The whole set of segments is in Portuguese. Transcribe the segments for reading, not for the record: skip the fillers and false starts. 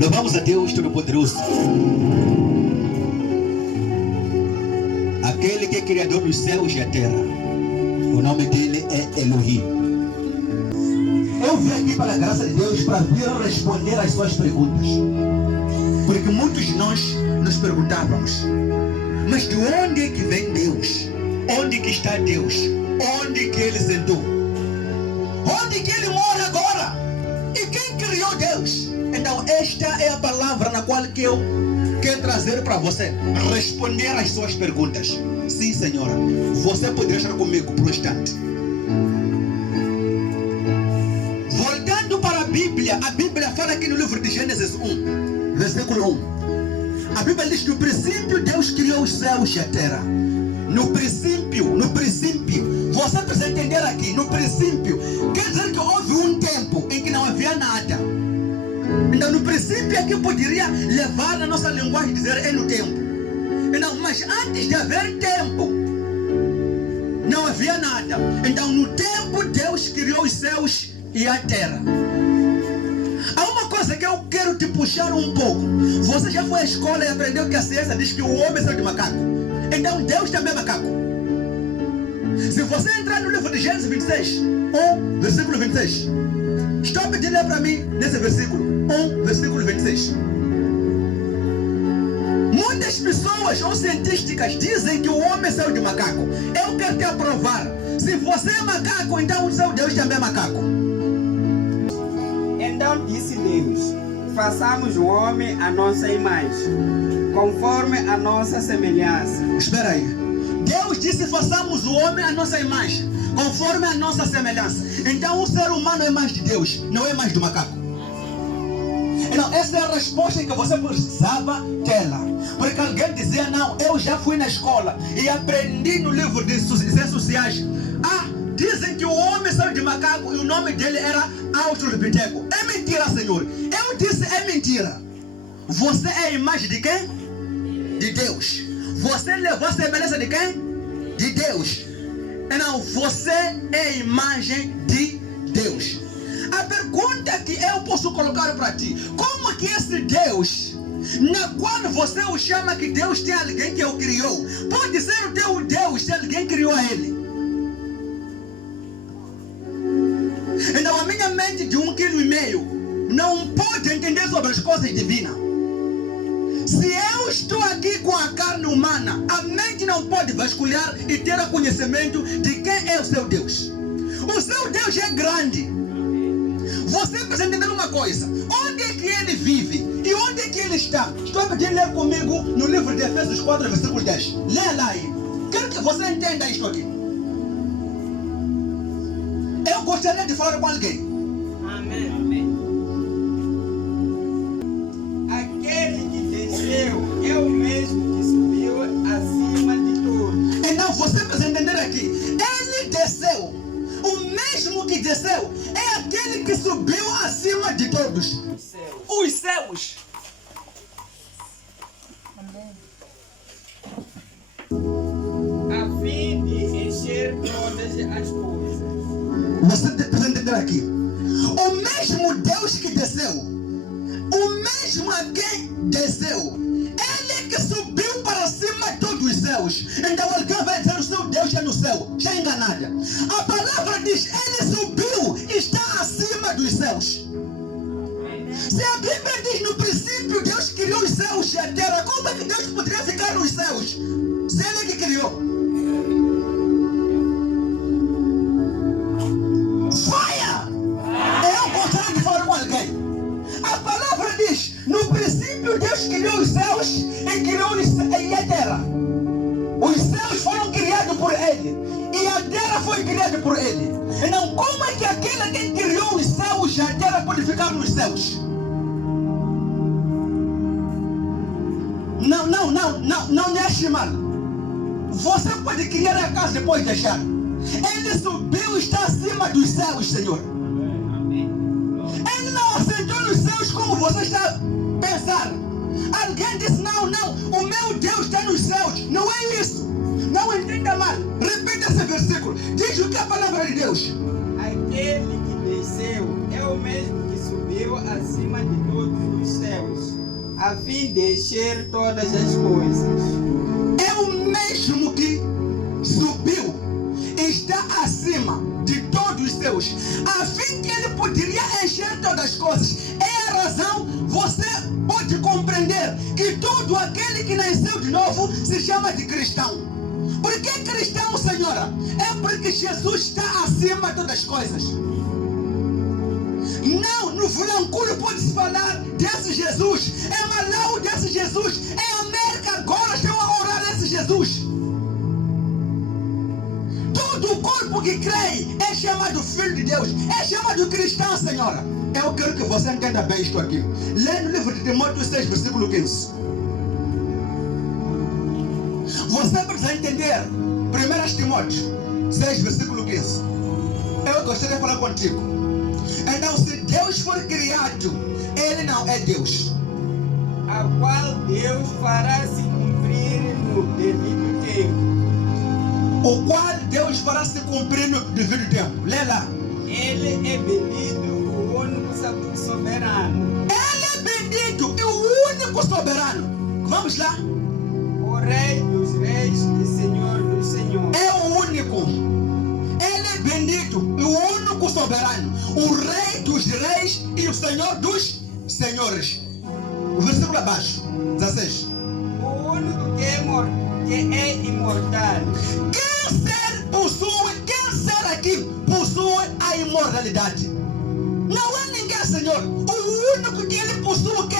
Louvamos a Deus Todo-Poderoso, aquele que é Criador dos céus e a terra. O nome dele é Elohim. Eu vim aqui pela graça de Deus para vir responder às suas perguntas, porque muitos de nós nos perguntávamos: mas de onde é que vem Deus? Onde que está Deus? Onde que Ele sentou? Onde que Ele mora agora? E quem criou Deus? Então esta é a palavra na qual que eu quero trazer para você, responder às suas perguntas. Sim, senhora, você poderia estar comigo por um instante. Voltando para a Bíblia fala aqui no livro de Gênesis 1, versículo 1. A Bíblia diz que no princípio Deus criou os céus e a terra. No princípio, você precisa entender aqui, no princípio, quer dizer que houve um tempo em que não havia nada. Então no princípio aqui poderia levar na nossa linguagem dizer é no tempo. Então, mas antes de haver tempo, não havia nada. Então no tempo Deus criou os céus e a terra. Há uma coisa que eu quero te puxar um pouco. Você já foi à escola e aprendeu que a ciência diz que o homem saiu de macaco. Então Deus também é macaco. Se você entrar no livro de Gênesis 26, 1, versículo 26. Estou pedindo ler para mim nesse versículo 1, versículo 26. Muitas pessoas ou científicas dizem que o homem saiu de macaco. Eu quero te aprovar. Se você é macaco, então o seu Deus também é macaco. Então disse Deus: façamos o homem à nossa imagem, conforme a nossa semelhança. Espera aí. Deus disse: façamos o homem à nossa imagem, conforme a nossa semelhança. Então o ser humano é mais de Deus, não é mais do macaco. Então essa é a resposta que você precisava ter lá. Porque alguém dizia: não, eu já fui na escola e aprendi no livro de ciências sociais. Dizem que o homem saiu de macaco e o nome dele era Australopiteco. É mentira, Senhor. Eu disse é mentira. Você é a imagem de quem? De Deus. Você levou a semelhança de quem? De Deus. Não, você é a imagem de Deus. A pergunta que eu posso colocar para ti: como que esse Deus, na qual você o chama que Deus, tem alguém que o criou, pode ser o teu Deus se alguém criou ele? Então a minha mente de 1,5 kg não pode entender sobre as coisas divinas. Se eu estou aqui com a carne humana, a mente não pode vasculhar e ter conhecimento de quem é o seu Deus. O seu Deus é grande. Você precisa entender uma coisa: onde é que ele vive e onde é que ele está? Estou a pedir ler comigo no livro de Efésios 4, versículo 10. Lê lá aí. Quero que você entenda isto aqui. Eu gostaria de falar com alguém. Amém. Amém. Aquele que desceu é o mesmo que subiu acima de tudo. Então você precisa entender aqui. Ele desceu. O mesmo que desceu é aquele que subiu acima de todos. Os céus. Amém. A fim de encher todas as coisas. Você precisa entender aqui. O mesmo Deus que desceu, o mesmo a quem desceu, ele que subiu para cima de todos os céus. Então alguém vai dizer: o seu Deus é no céu. Já enganada. A palavra diz: ele subiu, está acima dos céus. Se a Bíblia diz no princípio Deus criou os céus e a terra, como é que Deus poderia ficar nos céus se ele que criou? Fire! Eu gostaria de falar com alguém. A palavra diz: no princípio Deus criou os céus e criou a terra. Os céus foram criados por ele e a terra foi criada por ele. Então como é que aquele que criou os céus e a terra pode ficar nos céus? Não deixe mal. Você pode criar a casa depois de deixar. Ele subiu e está acima dos céus, Senhor. Ele não assentou nos céus como você está a pensar. Alguém disse: não, o meu Deus está nos céus. Não é isso. Não entenda mal. Repita esse versículo. Diz o que é a palavra de Deus. Aquele que desceu é o mesmo que subiu acima de todos os céus. a fim de encher todas as coisas. É o mesmo que subiu, está acima de todos os céus, a fim que ele poderia encher todas as coisas. É a razão, você pode compreender que todo aquele que nasceu de novo se chama de cristão. Por que cristão, senhora? É porque Jesus está acima de todas as coisas. Não, no Vilanculo pode-se falar desse Jesus, é Malau desse Jesus, é América agora estão a orar desse Jesus. Todo o corpo que crê é chamado filho de Deus, é chamado cristão, senhora. Eu quero que você entenda bem isto aqui. Lê no livro de Timóteo 6, versículo 15. Você precisa entender 1 Timóteo 6, versículo 15. Eu gostaria de falar contigo. Então, se Deus for criado, Ele não é Deus. A qual Deus fará se cumprir no devido tempo. O qual Deus fará se cumprir no devido tempo. Lê lá. Ele é bendito, o único soberano. Ele é bendito e o único soberano. Vamos lá. O Rei dos reis e Senhor dos senhores. É o único. Ele é bendito e o único soberano. O Rei dos reis e o Senhor dos senhores. O versículo abaixo, 16. O único que é imortal. Quem ser aqui possui a imortalidade? Não é ninguém, Senhor. O único que ele possui o quê?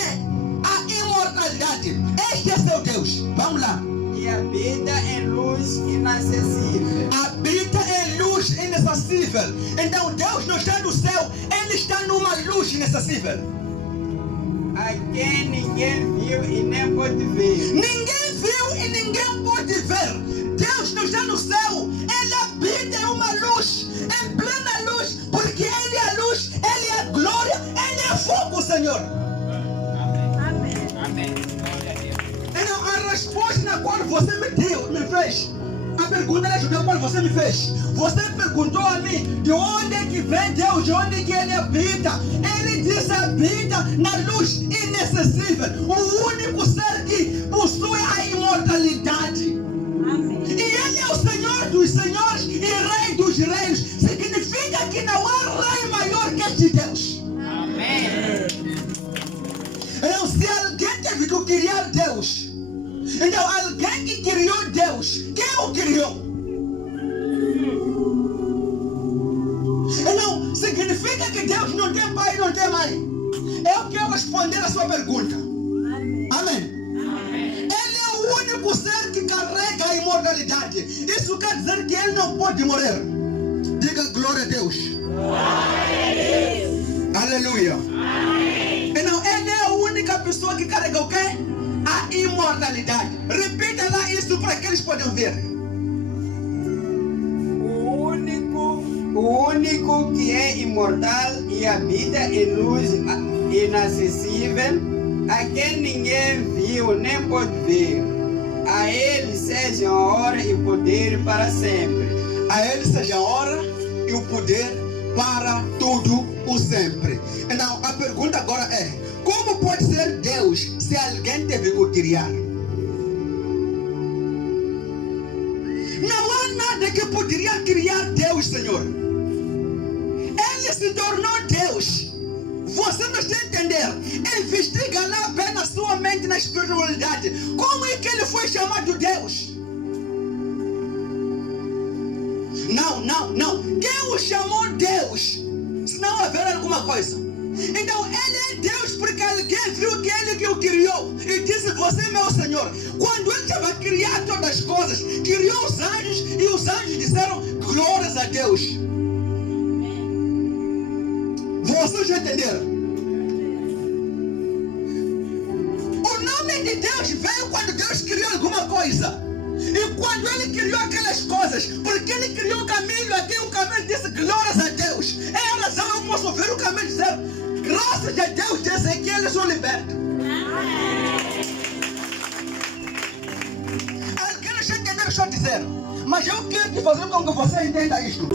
A imortalidade. Este é seu Deus. Vamos lá. E habita em luz inacessível. Habita em luz inacessível. Então Deus não está no céu, Ele está numa luz inacessível. A quem ninguém viu e nem pode ver. Ninguém viu e ninguém pode ver. Deus não está no céu, Ele habita em uma luz, em plena luz, porque Ele é a luz, Ele é a glória, Ele é fogo, Senhor. Amém. Amém. Então a resposta na qual você me fez, a pergunta na qual você me fez, você perguntou a mim de onde é que vem Deus, de onde é que Ele habita. Ele diz habita na luz inacessível, o único ser que possui a imortalidade. Amém. E Ele é o Senhor dos senhores e Rei dos reis. Significa que não há rei maior que este Deus. Amém. Então, se alguém teve que criar Deus, então alguém que criou Deus, quem o criou? Então, significa que Deus não tem pai e não tem mãe. Eu quero responder a sua pergunta. Amém. Amém. Ele é o único ser que carrega a imortalidade. Isso quer dizer que ele não pode morrer. Diga glória a Deus. Aleluia. Então, ele é a única pessoa que carrega o quê? A imortalidade. Repita lá isso para que eles possam ver. O único que é imortal e habita em luz inacessível, a quem ninguém viu nem pode ver. A Ele seja a honra e poder para sempre. A Ele seja a honra e o poder para todo o sempre. Então, a pergunta agora é: como pode ser Deus se alguém teve que criar? Não há nada que poderia criar Deus, Senhor. Ele se tornou Deus. Você não está entendendo? Investiga lá bem na sua mente, na espiritualidade. Como é que ele foi chamado Deus? Não. Quem o chamou Deus? Se não haver alguma coisa. Então ele é Deus porque alguém viu que ele que o criou e disse: você é meu Senhor. Quando ele estava a criar todas as coisas, criou os anjos e os anjos disseram glórias a Deus. Vocês já entenderam? O nome de Deus veio quando Deus criou alguma coisa. E quando ele criou aquelas coisas, porque ele criou o camelo aqui, o camelo disse glórias a Deus. É a razão eu posso ouvir o camelo dizer graças a Deus disse que eles são libertos. Alguém não está entendendo o que estou dizendo, mas eu quero te fazer com que você entenda isto.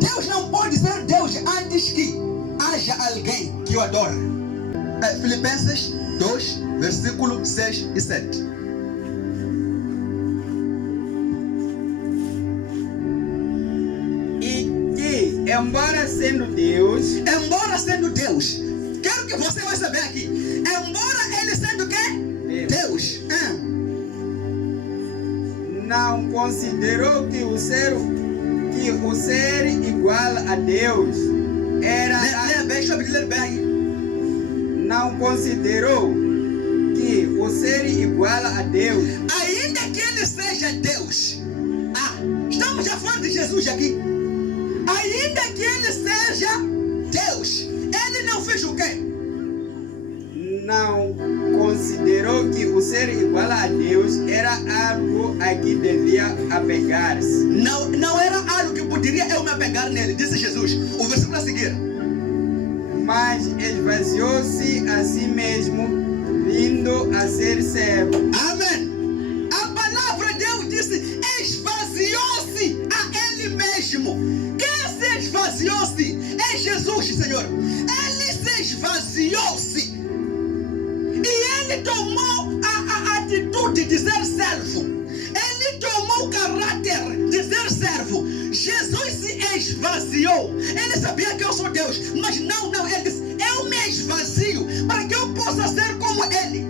Deus não pode ser Deus antes que haja alguém que o adore. Filipenses 2, versículo 6 e 7. Embora sendo Deus, quero que você vai saber aqui, embora ele sendo o quê? Deus. Não considerou que o ser igual a Deus era. Não considerou que o ser igual a Deus, ainda que ele seja Deus. Estamos já falando de Jesus aqui. Ainda que ele seja Deus, ele não fez o quê? Não considerou que o ser igual a Deus era algo a que devia apegar-se. Não era algo que poderia eu me apegar nele, disse Jesus. O versículo a seguir. Mas esvaziou-se a si mesmo, vindo a ser servo. Amém. A palavra de Deus disse: esvaziou-se a ele mesmo. Quem se esvaziou-se? É Jesus, Senhor. Ele se esvaziou-se. E ele tomou a atitude de ser servo. Ele tomou o caráter de ser servo. Jesus se esvaziou. Ele sabia que eu sou Deus, mas não, ele disse: eu me esvazio para que eu possa ser como ele.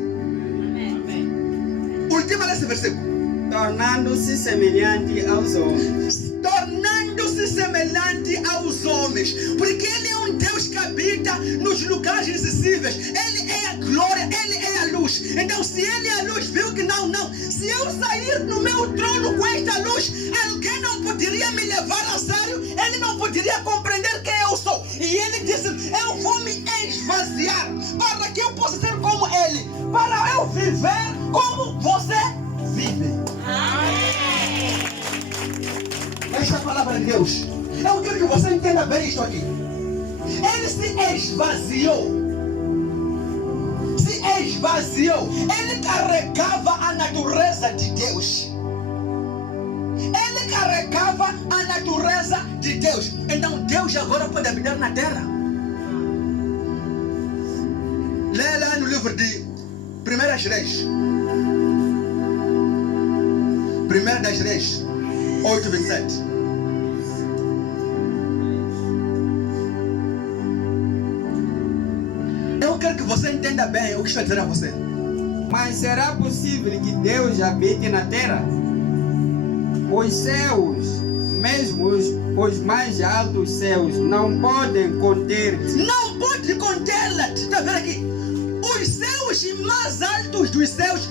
Última desse versículo. Tornando-se semelhante aos homens. Tornando-se semelhante aos homens. Porque ele é um Deus que habita nos lugares inacessíveis. Ele é a glória, ele é a luz. Então se ele é a luz, viu que não. Se eu sair no meu trono com esta luz, alguém não poderia me levar a sério. Ele não poderia compreender quem eu sou. E ele disse: eu vou me esvaziar para que eu possa ser como ele. Para eu viver como você vive. Esta é a palavra de Deus. Eu quero que você entenda bem isto aqui. Ele se esvaziou. Ele carregava a natureza de Deus. Então Deus agora pode habitar na terra. Lê lá no livro de 1 Reis. 1 Reis 8:27. Eu quero que você entenda bem o que estou a dizer a você. Mas será possível que Deus habite na terra? Os céus, mesmo os mais altos céus, não podem conter-te. Não pode contê-la. Está vendo aqui? Os céus mais altos dos céus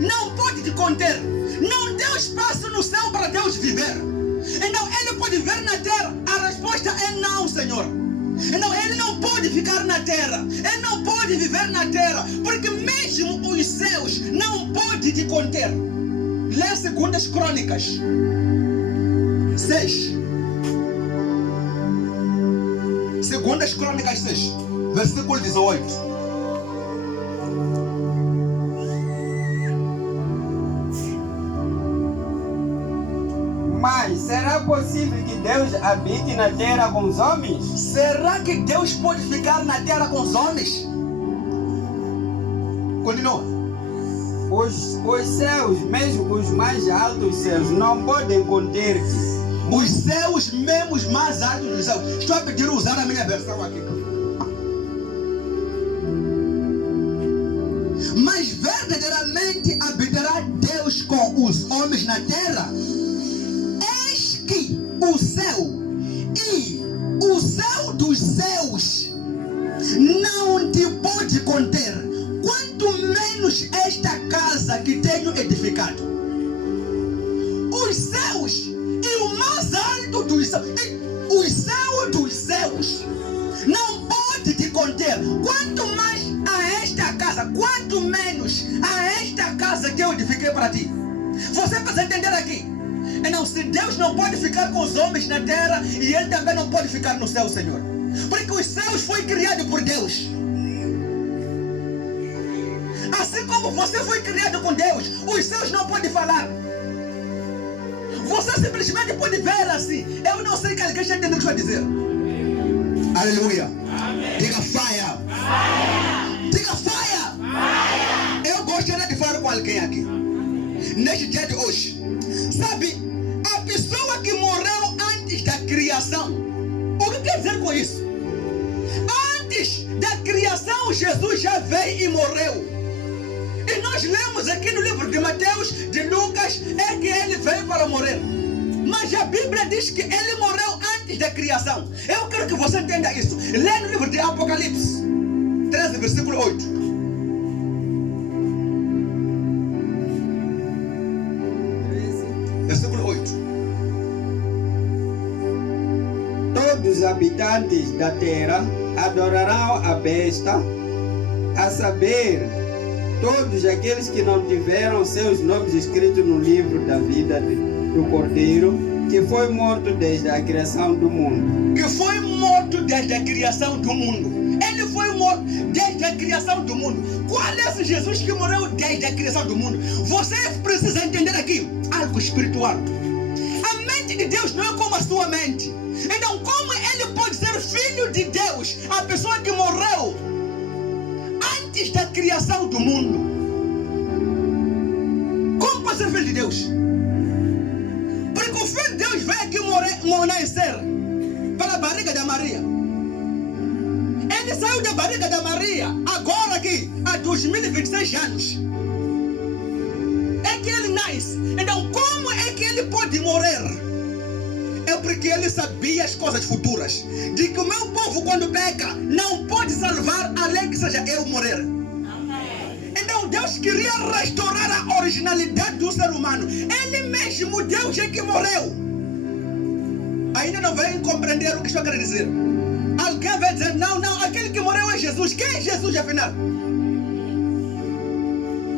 não pode te conter. Não tem espaço no céu para Deus viver. Então ele pode viver na terra? A resposta é não, Senhor. Então ele não pode ficar na terra. Ele não pode viver na terra. Porque mesmo os céus não podem te conter. Lê 2 Crônicas 6. 2 Crônicas 6, versículo 18. Mas será possível que Deus habite na terra com os homens? Será que Deus pode ficar na terra com os homens? Continua. Os céus, mesmo os mais altos céus, não podem conter-te. Os céus mesmo os mais altos dos céus. Estou a pedir usar a minha versão aqui. Mas verdadeiramente habitará Deus com os homens na terra. Eis que o céu e o céu dos céus não te pode conter, quanto menos esta casa que tenho edificado. Os céus e o mais alto dos céus, os céus dos céus não pode te conter, quanto mais a esta casa, quanto menos a esta casa que eu edifiquei para ti. Você precisa entender aqui. Então, se Deus não pode ficar com os homens na terra, e Ele também não pode ficar no céu, Senhor. Porque os céus foi criado por Deus. Assim como você foi criado com Deus, os céus não podem falar. Você simplesmente pode ver assim. Eu não sei que alguém já entendeu o que eu estou a dizer. Aleluia. Amém. Diga fire. Diga fire. Eu gostaria de falar com alguém aqui. Neste dia de hoje. Sabe, a pessoa que morreu antes da criação. O que quer dizer com isso? Antes da criação, Jesus já veio e morreu. E nós lemos aqui no livro de Mateus, de Lucas, é que ele veio para morrer. Mas a Bíblia diz que ele morreu antes da criação. Eu quero que você entenda isso. Lê no livro de Apocalipse 13, versículo 8. Versículo 8. Todos os habitantes da terra adorarão a besta, a saber, todos aqueles que não tiveram seus nomes escritos no livro da vida do Cordeiro, que foi morto desde a criação do mundo. Que foi morto desde a criação do mundo. Ele foi morto desde a criação do mundo. Qual é esse Jesus que morreu desde a criação do mundo? Você precisa entender aqui algo espiritual. A mente de Deus não é como a sua mente. Então, como ele pode ser filho de Deus? A pessoa que morreu antes da criação do mundo. Como pode ser filho de Deus? Porque o filho de Deus veio aqui nascer pela barriga da Maria. Ele saiu da barriga da Maria agora aqui, há 2026 anos. É que ele nasce. Então, como é que ele pode morrer? É porque ele sabia as coisas futuras. De que o meu povo, quando peca, não pode salvar além que seja eu morrer. Então Deus queria restaurar a originalidade do ser humano. Ele mesmo, Deus, é que morreu. Ainda não vai compreender o que estou querendo dizer. Alguém vai dizer, não, aquele que morreu é Jesus. Quem é Jesus afinal?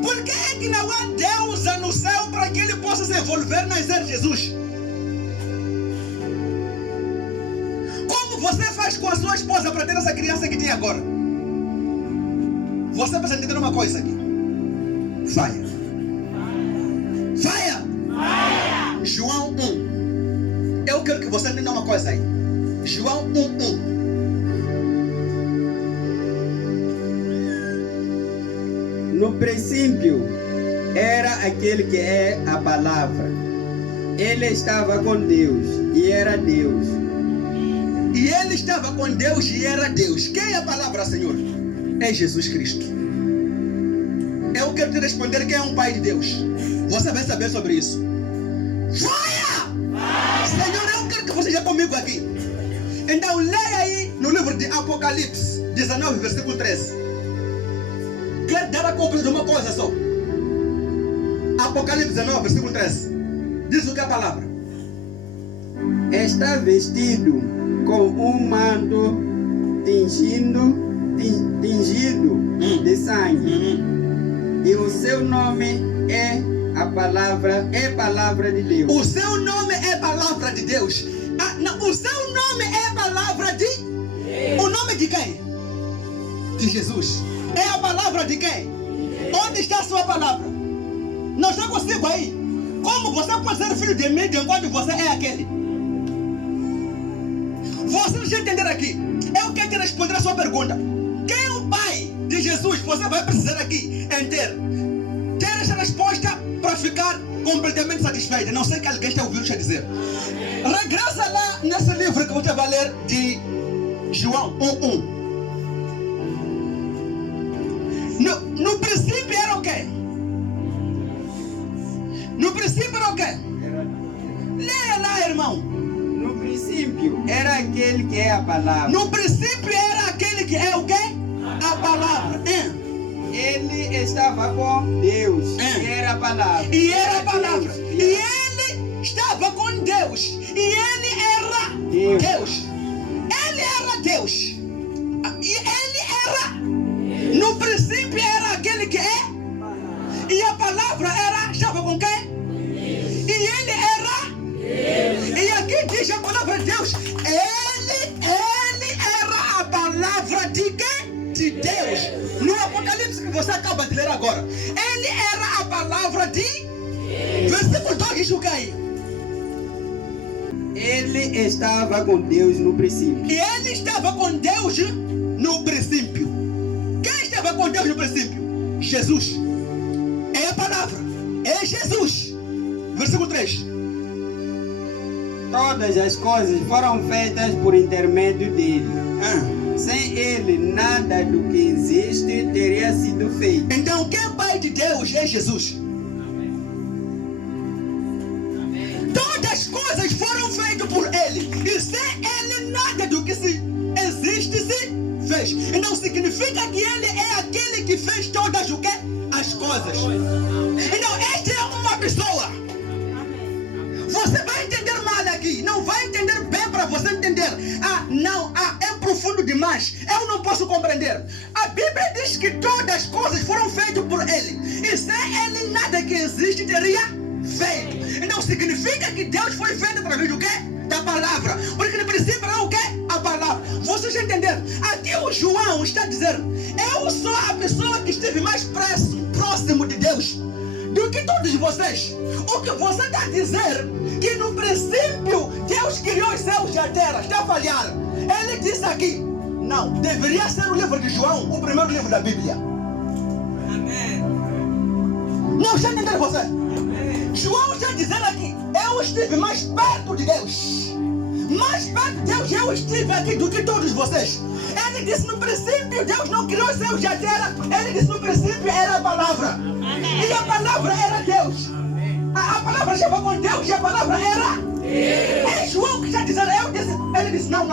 Por que é que não há Deus no céu para que ele possa se envolver na ser Jesus? Como você faz com a sua esposa para ter essa criança que tem agora? Você precisa entender uma coisa aqui. Fire. João 1. Eu quero que você entenda uma coisa aí. João 1:1. No princípio era aquele que é a palavra. Ele estava com Deus e era Deus. E ele estava com Deus e era Deus. Quem é a palavra, Senhor? É Jesus Cristo. Eu quero te responder quem é um pai de Deus. Você vai saber sobre isso. Fire! Senhor, eu quero que você esteja comigo aqui. Então leia aí no livro de Apocalipse 19, versículo 13. Quero dar a compreensão de uma coisa só. Apocalipse 19, versículo 13. Diz o que é a palavra. Está vestido com um manto tingido de sangue. E o seu nome é palavra de Deus. O seu nome é palavra de Deus. O seu nome é palavra de Deus. O nome de quem? De Jesus. É a palavra de quem? Onde está a sua palavra? Não está consigo aí. Como você pode ser filho de mim enquanto você é aquele? Você não está entendendo aqui. Eu quero te responder a sua pergunta. Quem é o pai de Jesus? Você vai precisar aqui ter essa resposta para ficar completamente satisfeito. Não sei que alguém está ouvindo dizer. Regressa lá nesse livro que você vai ler de João 1:1. No princípio era o quê? No princípio era o quê? Leia lá, irmão. No princípio era aquele que é a palavra. No princípio era aquele que é o quê? A palavra. Ele estava com Deus. E era a palavra. E era a palavra. E ele estava com Deus. E ele era Deus. Ele era Deus. E ele era. No princípio era aquele que é. E a palavra estava com quem? E ele era. E aqui diz a palavra de Deus. Ele era a palavra de quem? De Deus. No Apocalipse que você acaba de ler agora. Ele era a palavra de. Versículo 2 diz o que aí? Ele estava com Deus no princípio. E ele estava com Deus no princípio. Quem estava com Deus no princípio? Jesus. É a palavra. É Jesus. Versículo 3. Todas as coisas foram feitas por intermédio dele. Sem ele, nada do que existe teria sido feito. Então, quem é Pai de Deus é Jesus. Todas as coisas foram feitas por ele. E sem ele, nada do que existe se fez. Então, significa que ele é aquele que fez todas o quê? As coisas. Então, esta é uma pessoa. Você vai entender mal aqui. Não vai entender bem para você entender. É profundo demais. Eu não posso compreender. A Bíblia diz que todas as coisas foram feitas por ele. E sem ele, nada que existe teria feito. Então, significa que Deus foi feito através do quê? Da palavra. Porque no princípio era o quê? A palavra. Vocês entenderam? Aqui o João está dizendo: eu sou a pessoa que esteve mais próximo de Deus do que todos vocês. O que você está a dizer que no princípio Deus criou os céus e a terra, está a falhar. Ele disse aqui, não, deveria ser o livro de João, o primeiro livro da Bíblia. Amém. Não está entendendo você? Amém. João está dizendo aqui, eu estive mais perto de Deus. Mais perto de Deus eu estive aqui do que todos vocês. Ele disse no princípio Deus não criou os céus e a terra. Ele disse no princípio era a palavra. E a palavra era Deus. A palavra estava com Deus e a palavra era Deus. É João que está dizendo, ele disse, não.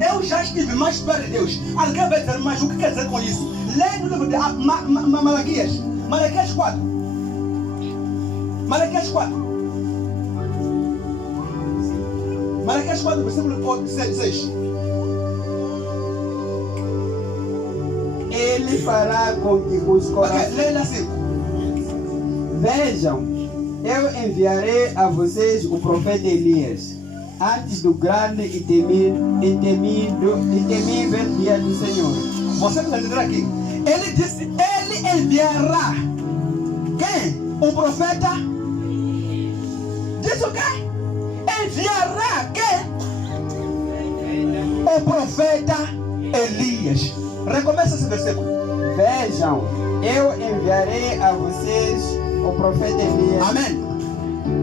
Eu já estive mais perto de Deus. Alguém vai dizer, mas o que quer dizer com isso? Lê no livro de Malaquias. Malaquias 4. Malaquias 4. Malaquias 4, versículo 6. Ele fará com que os corações... Lê lá 5. Vejam, eu enviarei a vocês o profeta Elias, antes do grande e temível dia do Senhor. Você vai entender aqui. Ele disse, ele enviará. Quem? O profeta? Diz o quê? Enviará quem? O profeta Elias. Recomeça esse versículo. Vejam, eu enviarei a vocês o profeta Elias. Amém.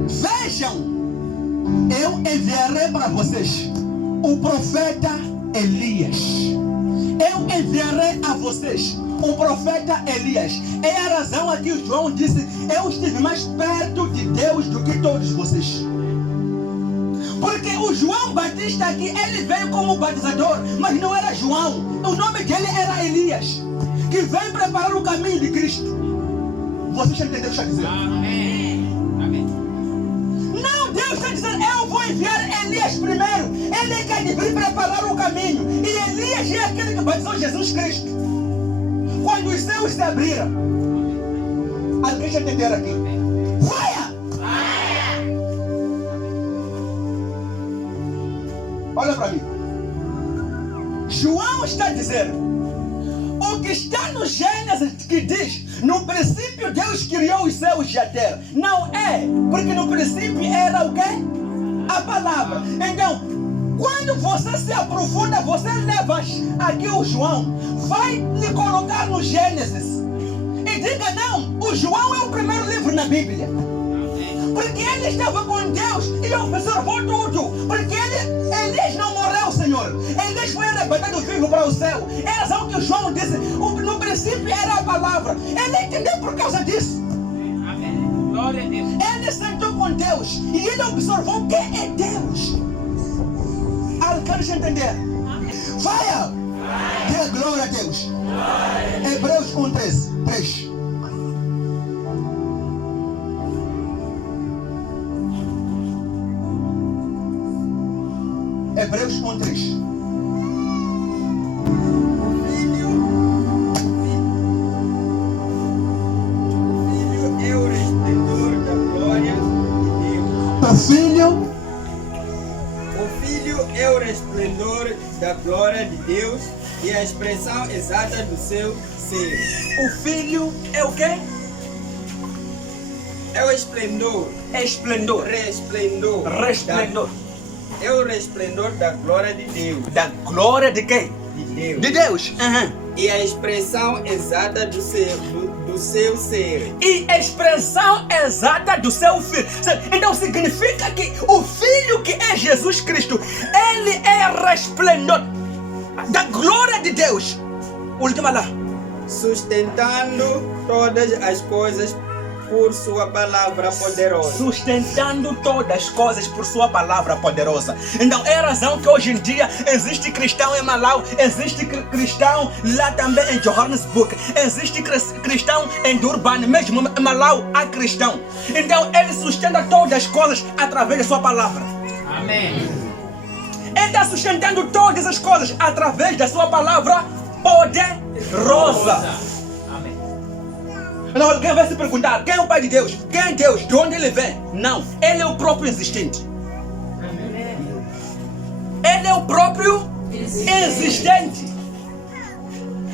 Vejam, eu enviarei para vocês o profeta Elias. Eu enviarei a vocês o profeta Elias. É a razão aqui o João disse, eu estive mais perto de Deus do que todos vocês. Porque o João Batista aqui, ele veio como batizador, mas não era João. O nome dele era Elias, que veio preparar o caminho de Cristo. Vocês entenderam o que está dizendo? Amém. Amém. Não, Deus está dizendo, eu vou enviar Elias primeiro. Ele é que vir preparar o caminho. E Elias é aquele que batizou Jesus Cristo. Quando os céus se abriram. Alguém já entenderam aqui? Vai! Olha para mim. João está dizendo, o que está no Gênesis que diz, no princípio Deus criou os céus e a terra. Não é, porque no princípio era o quê? A palavra. Então, quando você se aprofunda, você leva aqui o João, vai lhe colocar no Gênesis. E diga, não, o João é o primeiro livro na Bíblia. Porque ele estava com Deus e observou tudo. Porque Elias não morreu, Senhor. Elias foi arrebatado vivo para o céu. É a razão que o João disse, no princípio era a palavra. Ele entendeu por causa disso. Amém. Glória a Deus. Ele sentou com Deus e ele observou quem é Deus. Alcança a entender. Vai! Dê glória a Deus. Hebreus 1:3. Hebreus 1:3. O Filho é o resplendor da glória de Deus e a expressão exata do seu ser. O Filho é o quê? É o esplendor. Esplendor. Resplendor. Resplendor. É o resplendor da glória de Deus. Da glória de quem? De Deus. De Deus. e a expressão exata do seu ser. E a expressão exata do seu filho. Então significa que o filho que é Jesus Cristo, ele é resplendor da glória de Deus. Última lá. Sustentando todas as coisas por sua palavra poderosa. Sustentando todas as coisas por sua palavra poderosa. Então é a razão que hoje em dia existe cristão em Malau, existe cristão lá também em Johannesburg, existe cristão em Durban, mesmo em Malau há cristão. Então ele sustenta todas as coisas através da sua palavra. Amém. Ele está sustentando todas as coisas através da sua palavra poderosa. Amém. Então alguém vai se perguntar, quem é o Pai de Deus? Quem é Deus? De onde ele vem? Não, ele é o próprio existente. Ele é o próprio existente.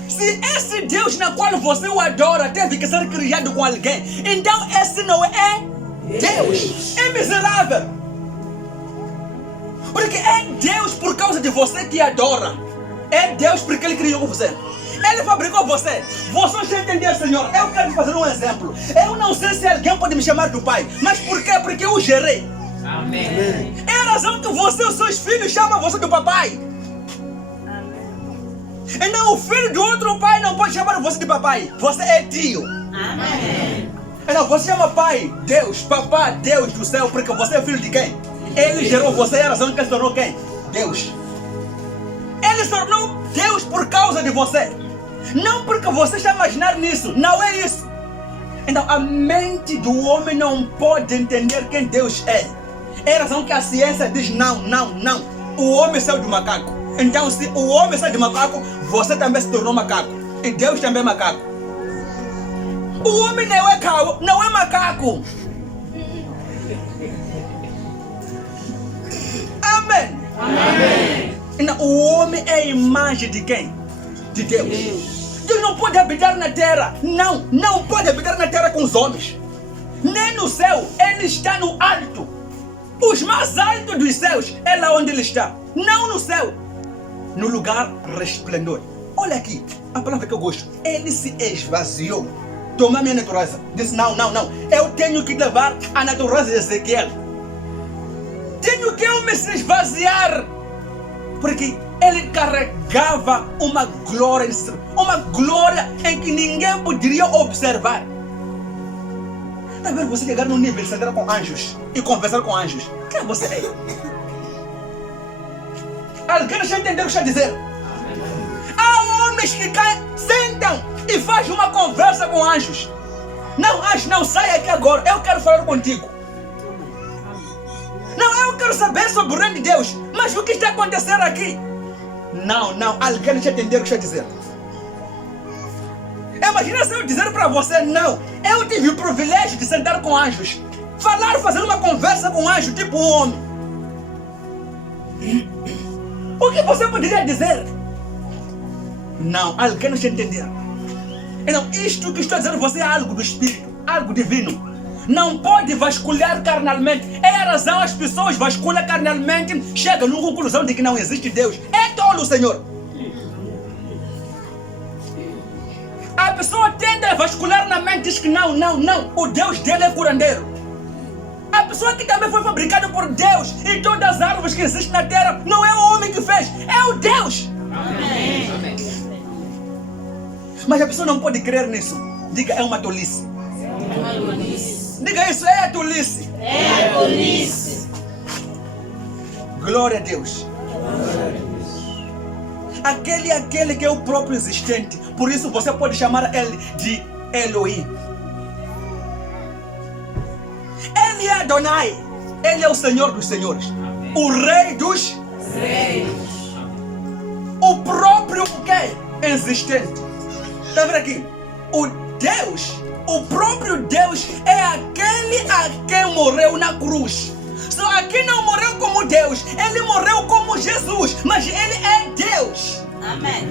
Se esse Deus na qual você o adora teve que ser criado com alguém, então esse não é Deus. É miserável. Porque é Deus por causa de você que adora. É Deus porque ele criou você. Ele fabricou você. Você já entendeu, Senhor? Eu quero fazer um exemplo. Eu não sei se alguém pode me chamar do Pai. Mas por quê? Porque eu gerei. Amém. É a razão que você e os seus filhos chamam você do papai. Então o filho do outro pai não pode chamar você de papai. Você é tio. Amém. Então você chama pai, Deus, papá, Deus do céu, porque você é filho de quem? Ele gerou você, é a razão que ele se tornou quem? Deus. Ele se tornou Deus por causa de você. Não porque você está imaginando nisso. Não é isso. Então a mente do homem não pode entender quem Deus é. É a razão que a ciência diz não. O homem saiu do macaco. Então se o homem sai do macaco, você também se tornou macaco. E Deus também é macaco. O homem não é macaco. Amém. Amém. Então, o homem é a imagem de quem? De Deus. Deus não pode habitar na terra. Não pode habitar na terra com os homens. Nem no céu. Ele está no alto. Os mais altos dos céus é lá onde ele está. Não no céu. No lugar resplendor. Olha aqui, a palavra que eu gosto. Ele se esvaziou. Tomou a minha natureza. Disse não. Eu tenho que levar a natureza de Ezequiel. Tenho que eu me esvaziar. Porque ele carregava uma glória em que ninguém poderia observar. Talvez você chegar num nível de sentar com anjos e conversar com anjos. Quem você é? Alguém já entendeu o que está a dizer? Há homens que sentam e fazem uma conversa com anjos. Não, anjo, não, sai aqui agora. Eu quero falar contigo. Não, eu quero saber sobre o reino de Deus. Mas o que está acontecendo aqui? Não, alguém já entendeu o que está a dizer? Imagina se eu dizer para você, não, eu tive o privilégio de sentar com anjos. Fazer uma conversa com anjo, tipo um homem. O que você poderia dizer? Não, alguém não está entendendo. Então, isto que estou a dizer a você é algo do Espírito, algo divino. Não pode vasculhar carnalmente. É a razão as pessoas vasculham carnalmente, chegam numa conclusão de que não existe Deus. É tolo, Senhor. A pessoa tenta vasculhar na mente e diz que não. O Deus dele é curandeiro. A pessoa que também foi fabricada por Deus e todas as árvores que existem na terra, não é o homem que fez, é o Deus. Amém. Amém. Mas a pessoa não pode crer nisso. Diga, é uma tolice. Diga isso, é a tolice. É a tolice. Glória a Deus. Aquele que é o próprio existente. Por isso você pode chamar ele de Elohim. Ele é Adonai. Ele é o Senhor dos senhores. Amém. O Rei dos Reis. o próprio que? Existente. Está vendo aqui? O próprio Deus é aquele a quem morreu na cruz. Só aqui não morreu como Deus, ele morreu como Jesus, mas ele é Deus. Amém.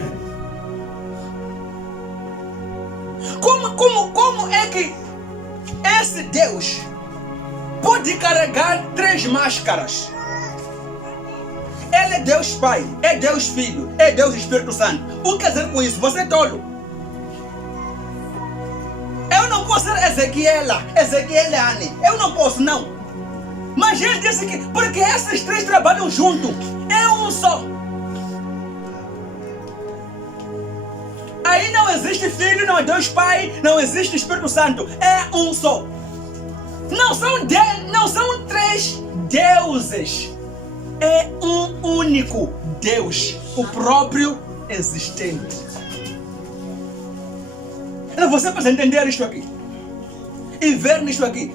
Como é que esse Deus pode carregar 3 máscaras? Ele é Deus Pai, é Deus Filho, é Deus Espírito Santo. O que quer dizer com isso? Você é tolo. Eu não posso ser Ezequielane. Eu não posso, não. Mas ele disse que, porque esses três trabalham junto, é um só. Aí não existe Filho, não é Deus Pai, não existe Espírito Santo, é um só. Não são três deuses, é um único Deus, o próprio existente. Então você precisa entender isto aqui e ver nisto aqui.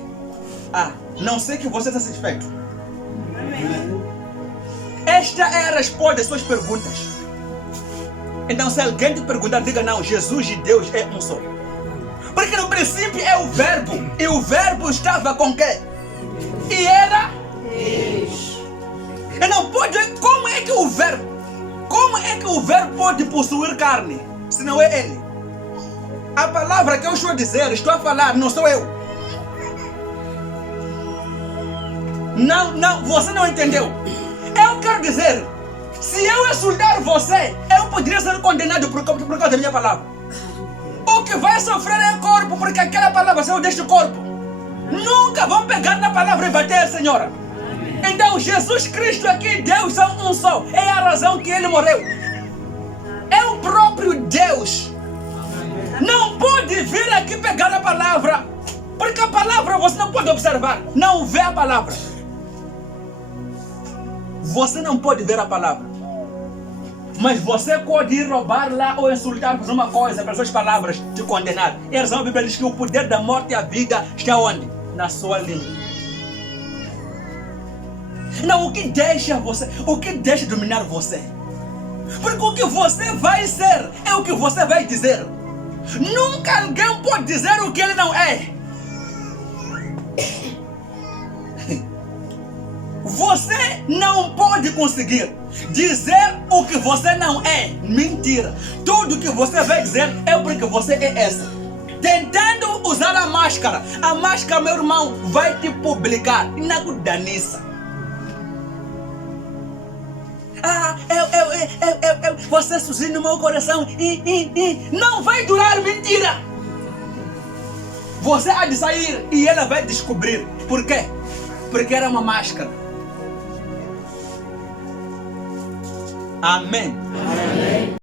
Não sei que você está satisfeito. Esta é a resposta às suas perguntas. Então se alguém te perguntar, diga não, Jesus e Deus é um só. Porque no princípio é o verbo, e o verbo estava com quê? E era Deus. E não pode, como é que o verbo pode possuir carne, se não é ele? A palavra que eu estou a dizer, estou a falar, não sou eu. Não, você não entendeu. Eu quero dizer, se eu insultar você, eu poderia ser condenado por causa da minha palavra. O que vai sofrer é o corpo, porque aquela palavra saiu deste corpo. Nunca vão pegar na palavra e bater, Senhora. Então Jesus Cristo aqui, Deus são um só. É a razão que ele morreu. É o próprio Deus. Não pode vir aqui pegar a palavra, porque a palavra você não pode observar, não vê a palavra. Você não pode ver a palavra, mas você pode ir roubar lá ou insultar por uma coisa, pelas suas palavras, te condenar. E a razão da Bíblia diz que o poder da morte e a vida está onde? Na sua língua. Não, o que deixa dominar você? Porque o que você vai ser é o que você vai dizer. Nunca alguém pode dizer o que ele não é. Você não pode conseguir dizer o que você não é. Mentira. Tudo que você vai dizer é porque você é essa. Tentando usar a máscara, meu irmão, vai te publicar. Não daniça. Você suzindo no meu coração. Não vai durar, mentira. Você há de sair e ela vai descobrir. Por quê? Porque era uma máscara. Amém.